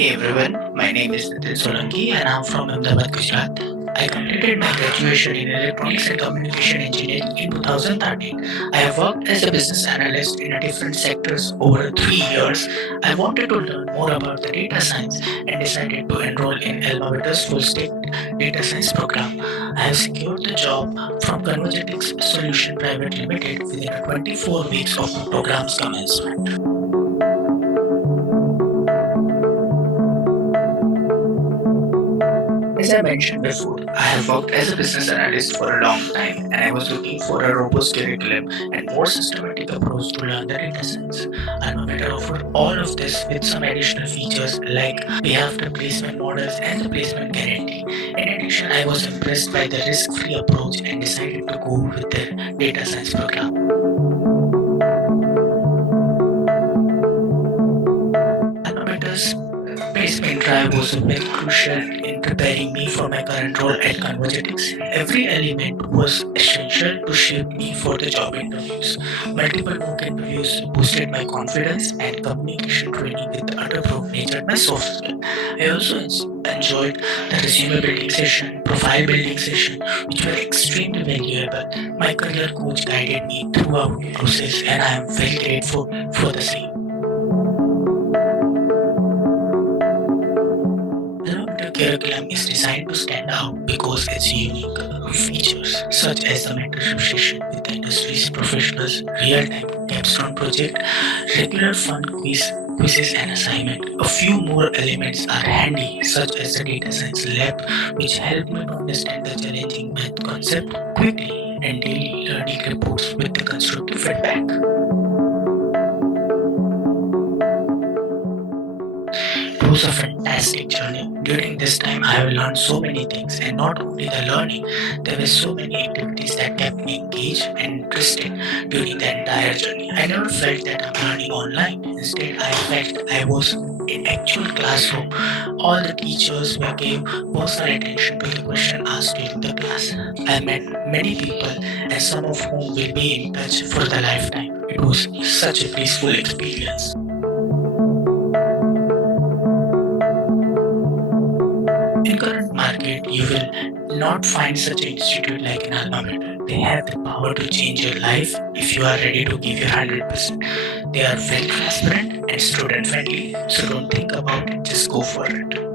Hey everyone, my name is Nitin Solanki and I'm from Ahmedabad, Gujarat. I completed my graduation in Electronics and Communication Engineering in 2013. I have worked as a business analyst in different sectors over 3 years. I wanted to learn more about the data science and decided to enroll in AlmaBetter's full stack data science program. I have secured the job from Convergytics Solution Private Limited within 24 weeks of the program's commencement. As I mentioned before, I have worked as a business analyst for a long time and I was looking for a robust curriculum and more systematic approach to learn the data science. AlmaBetter offered all of this with some additional features like pay after placement models and the placement guarantee. In addition, I was impressed by the risk-free approach and decided to go with their data science program. AlmaBetter's placement drive was very crucial in preparing me for my current role at Convergytics. Every element was essential to shape me for the job interviews. Multiple mock interviews boosted my confidence and communication training with other pro matured my soft skill. I also enjoyed the resume building session, profile building session, which were extremely valuable. My career coach guided me throughout the process and I am very grateful for the same. The curriculum is designed to stand out because its unique features, such as the mentorship session with the industry's professionals, real-time capstone project, regular fun quizzes and assignment. A few more elements are handy, such as the data science lab, which help me to understand the challenging math concept quickly, and daily learning reports with the constructive feedback. It was a fantastic journey. During this time, I have learned so many things, and not only the learning, there were so many activities that kept me engaged and interested during the entire journey. I never felt that I'm learning online. Instead, I felt I was in actual classroom. All the teachers were gave personal attention to the question asked during the class. I met many people, and some of whom will be in touch for the lifetime. It was such a peaceful experience. In current market, you will not find such an institute like an AlmaBetter. They have the power to change your life if you are ready to give your 100%. They are very transparent and student friendly, so don't think about it, just go for it.